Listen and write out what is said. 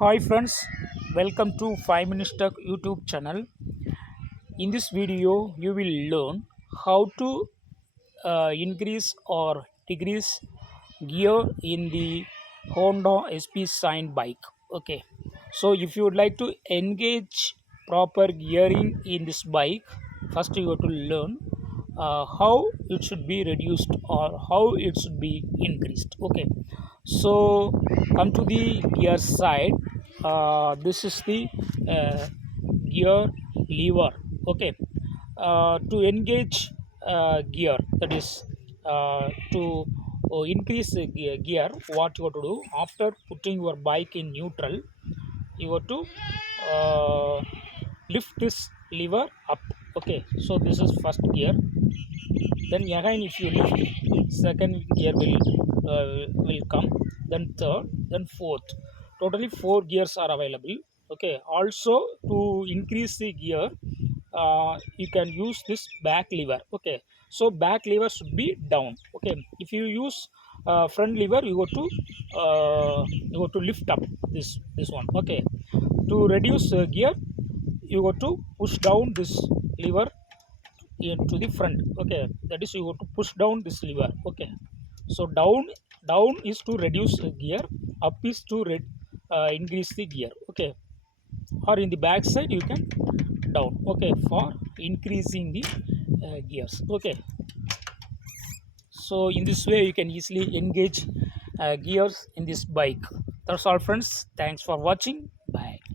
Hi friends, welcome to 5 Minutes Tech YouTube channel. In this video, you will learn how to increase or decrease gear in the Honda SP Shine bike. Okay, so if you would like to engage proper gearing in this bike, first you have to learn how it should be reduced or how it should be increased. Okay, so come to the gear side. This is the uh, gear lever. Okay, to engage gear, that is to increase the gear, what you have to do after putting your bike in neutral, you have to uh, lift this lever up. Okay, so this is first gear. Then again, if you lift, second gear will come. Then third, then fourth. Totally four gears are available. Okay. Also, to increase the gear, you can use this back lever. Okay. So back lever should be down. Okay. If you use front lever, you go to lift up this one. Okay. To reduce gear, you go to push down this lever into the front. Okay, that is you have to push down this lever. Okay, so down is to reduce gear, up is to increase the gear. Okay, or in the back side you can down. Okay, for increasing the gears. Okay, so in this way you can easily engage gears in this bike. That's all friends, thanks for watching.